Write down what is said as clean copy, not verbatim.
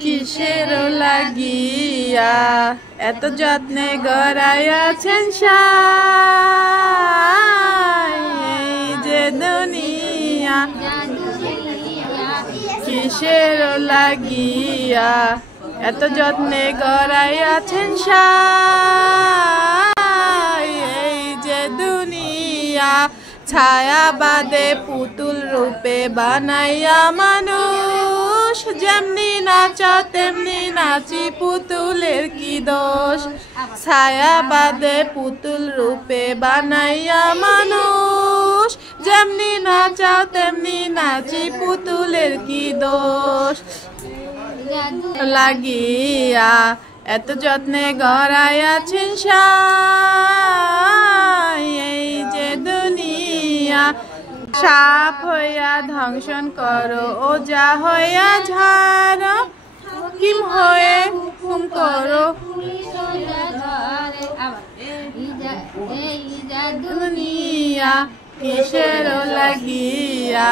কিসের লাগিয়া এত যত্নে গড়াইয়াছেন সাই এই যে দুনিয়া কিসের লাগিয়া এত যত্নে গড়াইয়াছেন সাই এই যে দুনিয়া ছায়া বাদে পুতুল রূপে বানাইয়া মানুষ যেমনি নাচা তেমনি নাচি পুতুলের কি দোষ ছায়া বাদে পুতুল রূপে বানাইয়া মানুষ যেমনি নাচাও তেমনি নাচি পুতুলের কি দোষ লাগিয়া এত যত্নে গড়াইয়াছেন সাই এই যে দুনিয়া সাপ হইয়া ধ্বংসন করো ওজা হইয়া ঝাড়ো হিম হয়ে হুকুম করো দুনিয়া কিসের লাগিয়া